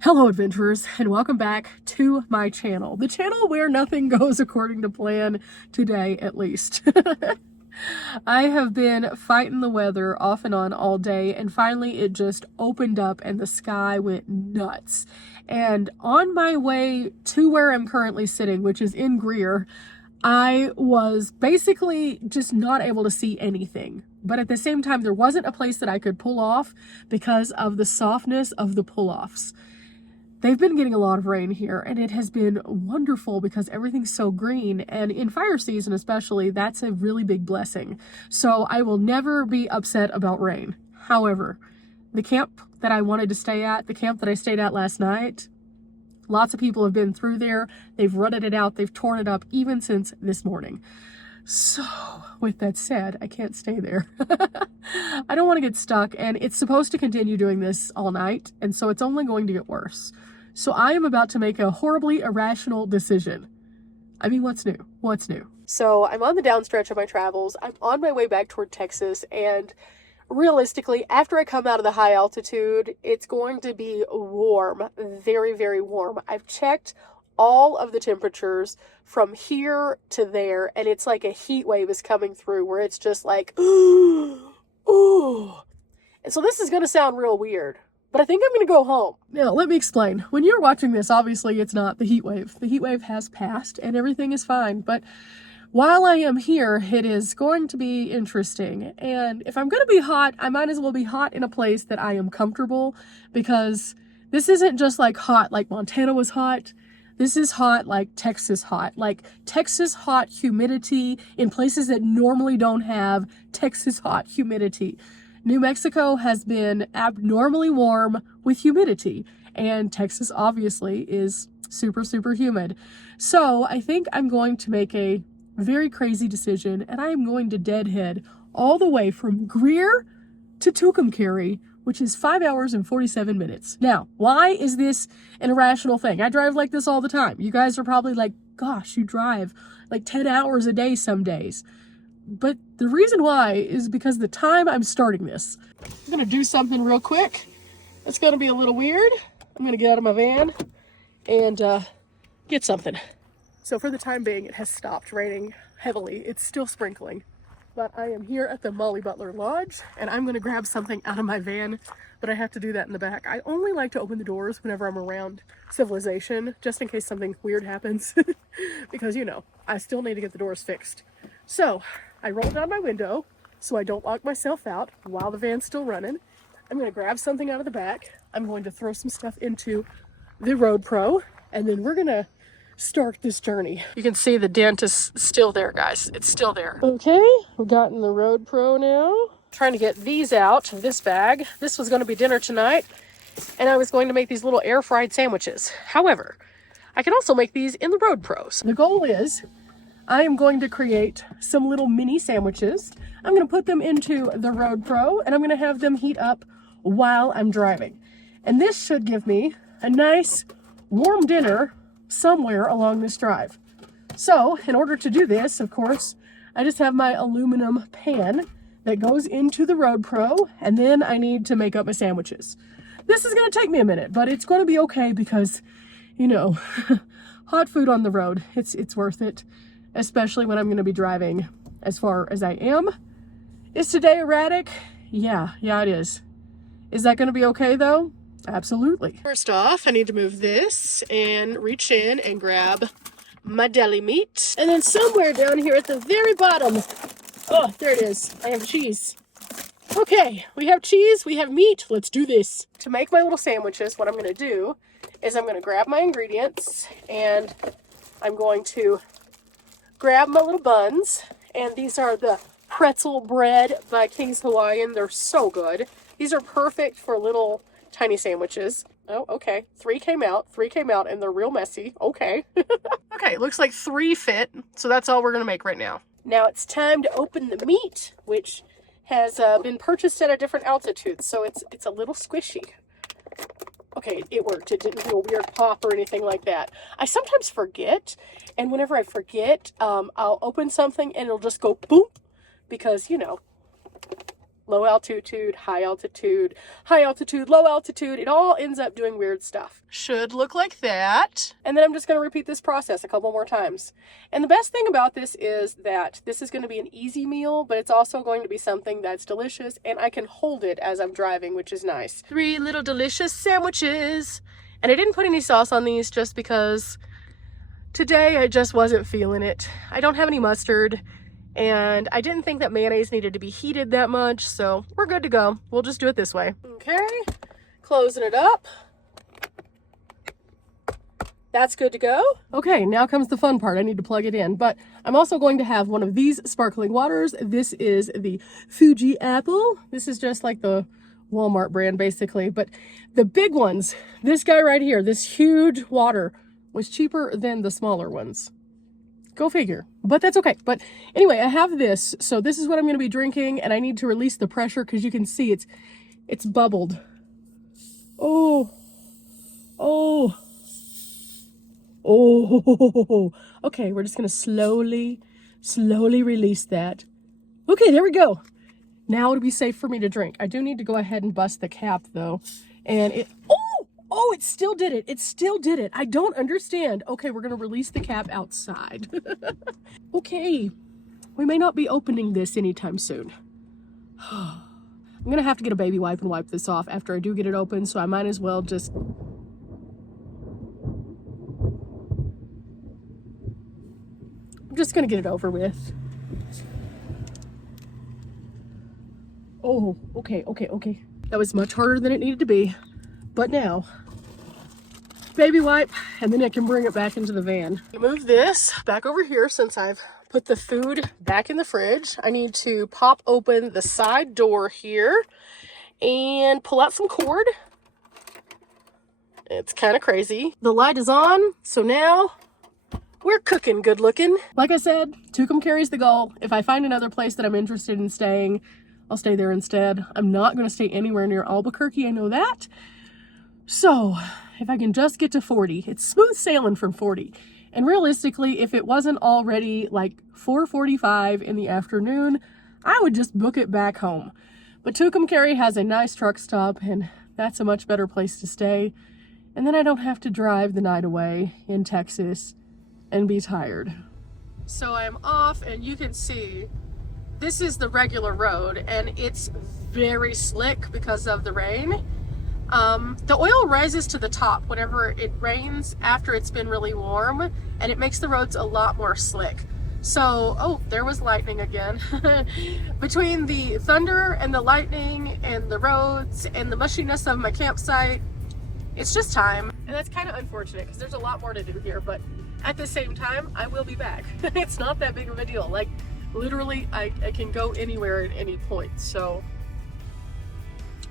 Hello adventurers, and welcome back to my channel. The channel where nothing goes according to plan, today at least. I have been fighting the weather off and on all day, and finally it just opened up and the sky went nuts. And on my way to where I'm currently sitting, which is in Greer, I was basically just not able to see anything. But at the same time, there wasn't a place that I could pull off because of the softness of the pull-offs. They've been getting a lot of rain here, and it has been wonderful because everything's so green, and in fire season especially, that's a really big blessing. So I will never be upset about rain. However, the camp that I wanted to stay at, the camp that I stayed at last night, lots of people have been through there. They've rutted it out. They've torn it up even since this morning. So, with that said, I can't stay there. I don't want to get stuck, and it's supposed to continue doing this all night, and so it's only going to get worse. So I am about to make a horribly irrational decision. I mean, what's new? What's new? So I'm on the downstretch of my travels. I'm on my way back toward Texas, and realistically, after I come out of the high altitude, it's going to be warm, very, very warm. I've checked all of the temperatures from here to there, and it's like a heat wave is coming through where it's just like, ooh. And so this is going to sound real weird, but I think I'm going to go home. Now, let me explain. When you're watching this, obviously it's not the heat wave. The heat wave has passed and everything is fine, but while I am here, it is going to be interesting. And if I'm going to be hot, I might as well be hot in a place that I am comfortable, because this isn't just like hot like Montana was hot. This is hot like Texas hot. Like Texas hot humidity in places that normally don't have Texas hot humidity. New Mexico has been abnormally warm with humidity, and Texas obviously is super, super humid. So I think I'm going to make a very crazy decision, and I am going to deadhead all the way from Greer to Tucumcari, which is 5 hours and 47 minutes. Now, why is this an irrational thing? I drive like this all the time. You guys are probably like, gosh, you drive like 10 hours a day some days. But the reason why is because the time I'm starting this. I'm gonna do something real quick. It's gonna be a little weird. I'm gonna get out of my van and get something. So for the time being, it has stopped raining heavily. It's still sprinkling. But I am here at the Molly Butler Lodge, and I'm gonna grab something out of my van, but I have to do that in the back. I only like to open the doors whenever I'm around civilization, just in case something weird happens, because, you know, I still need to get the doors fixed. So I rolled down my window so I don't lock myself out while the van's still running. I'm gonna grab something out of the back. I'm going to throw some stuff into the Road Pro, and then we're gonna start this journey. You can see the dent is still there, guys. It's still there. Okay, we've gotten the Road Pro now. Trying to get these out of this bag. This was going to be dinner tonight, and I was going to make these little air fried sandwiches. However, I can also make these in the Road Pros. The goal is I am going to create some little mini sandwiches. I'm going to put them into the Road Pro, and I'm going to have them heat up while I'm driving. And this should give me a nice warm dinner somewhere along this drive. So in order to do this, of course, I just have my aluminum pan that goes into the Road Pro, and then I need to make up my sandwiches. This is going to take me a minute, but it's going to be okay because, you know, hot food on the road, it's worth it, especially when I'm going to be driving as far as I am. Is today erratic? Yeah, it is. Is that going to be okay though? Absolutely. First off, I need to move this and reach in and grab my deli meat. And then somewhere down here at the very bottom, oh, there it is. I have cheese. Okay, we have cheese, we have meat. Let's do this. To make my little sandwiches, what I'm going to do is I'm going to grab my ingredients, and I'm going to grab my little buns. And these are the pretzel bread by King's Hawaiian. They're so good. These are perfect for little tiny sandwiches. Oh, okay. Three came out, and they're real messy. Okay. Okay, it looks like 3 fit, so that's all we're going to make right now. Now it's time to open the meat, which has been purchased at a different altitude, so it's a little squishy. Okay, it worked. It didn't do a weird pop or anything like that. I sometimes forget, and whenever I forget, I'll open something and it'll just go boom, because, you know, low altitude, high altitude, high altitude, low altitude. It all ends up doing weird stuff. Should look like that. And then I'm just going to repeat this process a couple more times. And the best thing about this is that this is going to be an easy meal, but it's also going to be something that's delicious, and I can hold it as I'm driving, which is nice. 3 little delicious sandwiches. And I didn't put any sauce on these just because today I just wasn't feeling it. I don't have any mustard. And I didn't think that mayonnaise needed to be heated that much, so we're good to go. We'll just do it this way. Okay, closing it up. That's good to go. Okay, now comes the fun part. I need to plug it in, but I'm also going to have one of these sparkling waters. This is the Fuji Apple. This is just like the Walmart brand, basically, but the big ones, this guy right here, this huge water, was cheaper than the smaller ones. Go figure, but that's okay. But anyway, I have this, so this is what I'm going to be drinking, and I need to release the pressure because you can see it's bubbled. Oh. Okay, we're just going to slowly release that. Okay, there we go. Now it'll be safe for me to drink. I do need to go ahead and bust the cap though, and it it still did it. It still did it. I don't understand. Okay, we're going to release the cap outside. Okay, we may not be opening this anytime soon. I'm going to have to get a baby wipe and wipe this off after I do get it open, so I might as well just... I'm just going to get it over with. Oh, okay. That was much harder than it needed to be. But now... baby wipe, and then I can bring it back into the van. Move this back over here since I've put the food back in the fridge. I need to pop open the side door here and pull out some cord. It's kind of crazy. The light is on, so now we're cooking good looking. Like I said, Tucum carries the goal. If I find another place that I'm interested in staying, I'll stay there instead. I'm not going to stay anywhere near Albuquerque, I know that. So if I can just get to 40, it's smooth sailing from 40. And realistically, if it wasn't already like 4:45 in the afternoon, I would just book it back home. But Tucumcari has a nice truck stop, and that's a much better place to stay. And then I don't have to drive the night away in Texas and be tired. So I'm off, and you can see this is the regular road, and it's very slick because of the rain. The oil rises to the top whenever it rains after it's been really warm, and it makes the roads a lot more slick. So, oh, there was lightning again. Between the thunder and the lightning and the roads and the mushiness of my campsite, it's just time. And that's kind of unfortunate because there's a lot more to do here, but at the same time, I will be back. It's not that big of a deal. Like, literally, I can go anywhere at any point, so...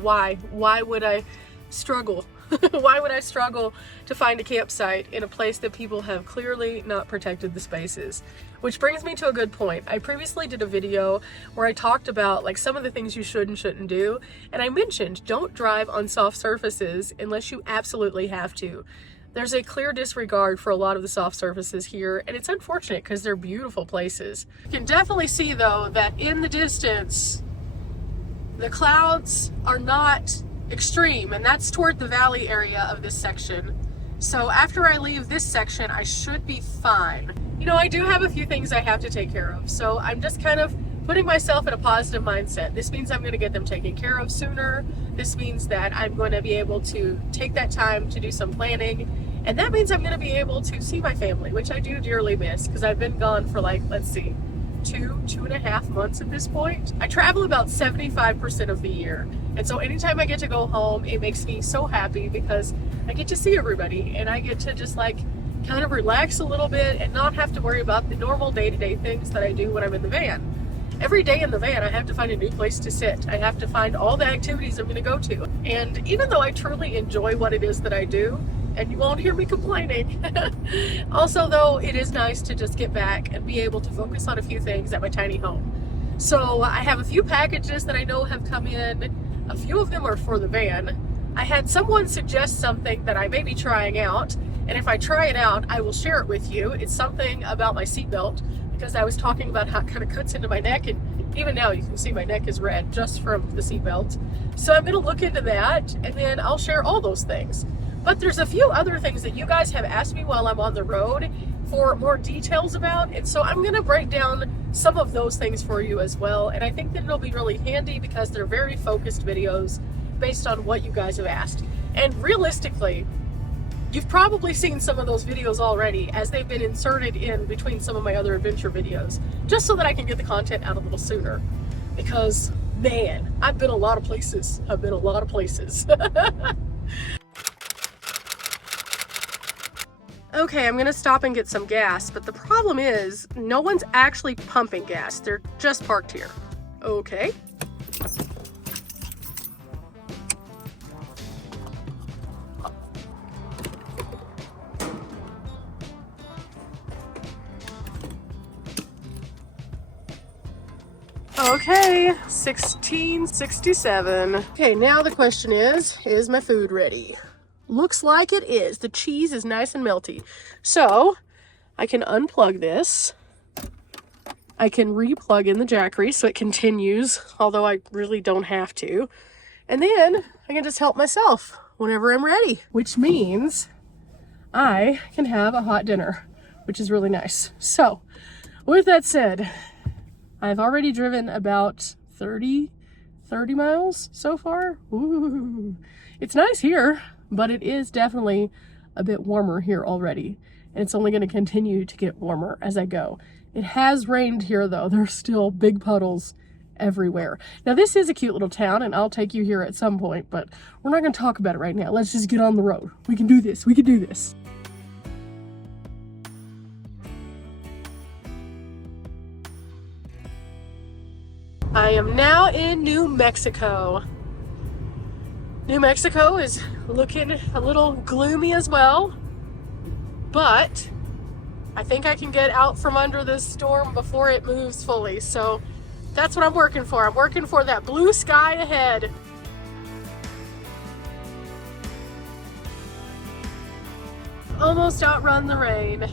Why would I struggle? Why would I struggle to find a campsite in a place that people have clearly not protected the spaces? Which brings me to a good point. I previously did a video where I talked about like some of the things you should and shouldn't do, and I mentioned don't drive on soft surfaces unless you absolutely have to. There's a clear disregard for a lot of the soft surfaces here, and it's unfortunate because they're beautiful places. You can definitely see though that in the distance the clouds are not extreme, and that's toward the valley area of this section. So after I leave this section, I should be fine. You know, I do have a few things I have to take care of, so I'm just kind of putting myself in a positive mindset. This means I'm going to get them taken care of sooner. This means that I'm going to be able to take that time to do some planning, and that means I'm going to be able to see my family, which I do dearly miss because I've been gone for like, let's see, 2.5 months at this point. I travel about 75% of the year, and so anytime I get to go home, it makes me so happy because I get to see everybody and I get to just like kind of relax a little bit and not have to worry about the normal day-to-day things that I do when I'm in the van. Every day in the van, I have to find a new place to sit. I have to find all the activities I'm going to go to. And even though I truly enjoy what it is that I do, and you won't hear me complaining. Also, though, it is nice to just get back and be able to focus on a few things at my tiny home. So I have a few packages that I know have come in. A few of them are for the van. I had someone suggest something that I may be trying out, and if I try it out, I will share it with you. It's something about my seatbelt, because I was talking about how it kind of cuts into my neck, and Even now you can see my neck is red just from the seatbelt. So I'm gonna look into that and then I'll share all those things. But there's a few other things that you guys have asked me while I'm on the road for more details about, and so I'm gonna break down some of those things for you as well. And I think that it'll be really handy because they're very focused videos based on what you guys have asked. And realistically, you've probably seen some of those videos already as they've been inserted in between some of my other adventure videos, just so that I can get the content out a little sooner. Because, man, I've been a lot of places. I've been a lot of places. Okay, I'm gonna stop and get some gas, but the problem is no one's actually pumping gas. They're just parked here. Okay. Okay, 1667. Okay, now the question is my food ready? Looks like it is. The cheese is nice and melty. So, I can unplug this. I can re-plug in the Jackery so it continues, although I really don't have to. And then I can just help myself whenever I'm ready, which means I can have a hot dinner, which is really nice. So, with that said, I've already driven about 30 miles so far. Ooh, it's nice here, but it is definitely a bit warmer here already. And it's only going to continue to get warmer as I go. It has rained here though. There's still big puddles everywhere. Now this is a cute little town and I'll take you here at some point, but we're not going to talk about it right now. Let's just get on the road. We can do this. We can do this. I am now in New Mexico. New Mexico is looking a little gloomy as well, but I think I can get out from under this storm before it moves fully. So that's what I'm working for. I'm working for that blue sky ahead. Almost outrun the rain.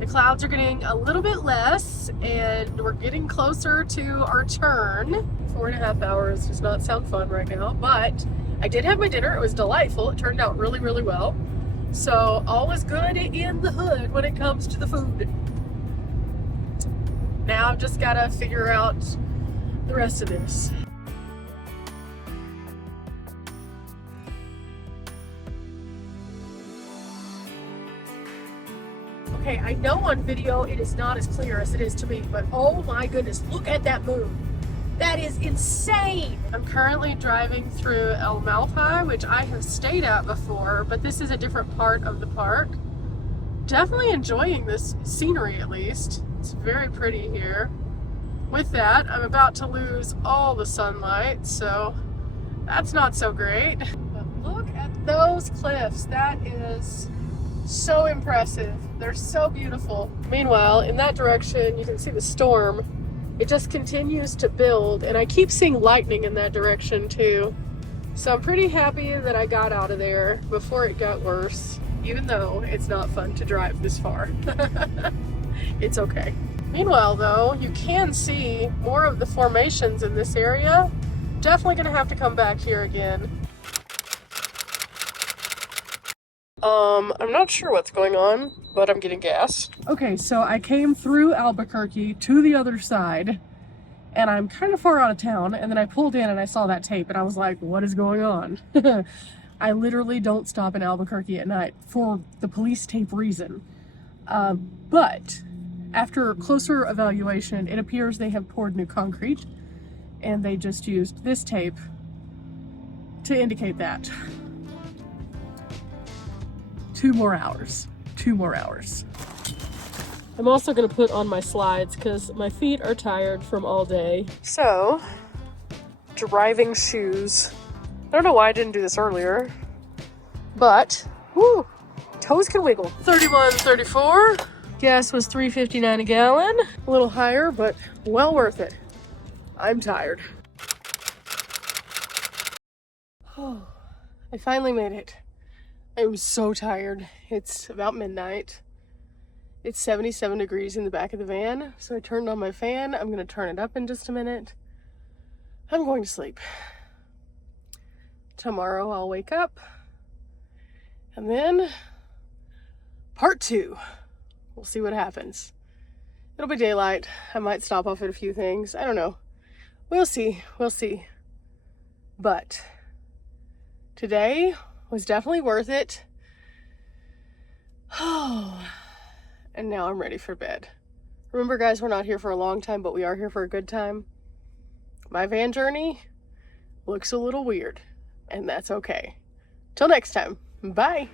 The clouds are getting a little bit less and we're getting closer to our turn. 4.5 hours does not sound fun right now, but I did have my dinner. It was delightful. It turned out really, really well. So all is good in the hood when it comes to the food. Now I've just got to figure out the rest of this. Okay, I know on video it is not as clear as it is to me, but oh my goodness, look at that moon. That is insane. I'm currently driving through El Malfi, which I have stayed at before, but this is a different part of the park. Definitely enjoying this scenery at least. It's very pretty here. With that, I'm about to lose all the sunlight, so that's not so great. But look at those cliffs. That is so impressive. They're so beautiful. Meanwhile, in that direction, you can see the storm. It just continues to build, and I keep seeing lightning in that direction too. So I'm pretty happy that I got out of there before it got worse, even though it's not fun to drive this far. It's okay. Meanwhile though, you can see more of the formations in this area. Definitely gonna have to come back here again. I'm not sure what's going on, but I'm getting gas. Okay, so I came through Albuquerque to the other side, and I'm kind of far out of town, and then I pulled in and I saw that tape, and I was like, what is going on? I literally don't stop in Albuquerque at night for the police tape reason. But after closer evaluation, it appears they have poured new concrete, and they just used this tape to indicate that. 2 more hours. 2 more hours. I'm also gonna put on my slides because my feet are tired from all day. So, driving shoes. I don't know why I didn't do this earlier, but, whoo, toes can wiggle. 31.34. Gas was $3.59 a gallon. A little higher, but well worth it. I'm tired. Oh, I finally made it. I'm so tired. It's about midnight It's 77 degrees in the back of the van, so I turned on my fan. I'm gonna turn it up in just a minute. I'm going to sleep. Tomorrow I'll wake up, and then part 2. We'll see what happens. It'll be daylight. I might stop off at a few things. I don't know. We'll see. We'll see. But today was definitely worth it. Oh, and now I'm ready for bed. Remember, guys, we're not here for a long time, but we are here for a good time. My van journey looks a little weird, and that's okay. Till next time. Bye.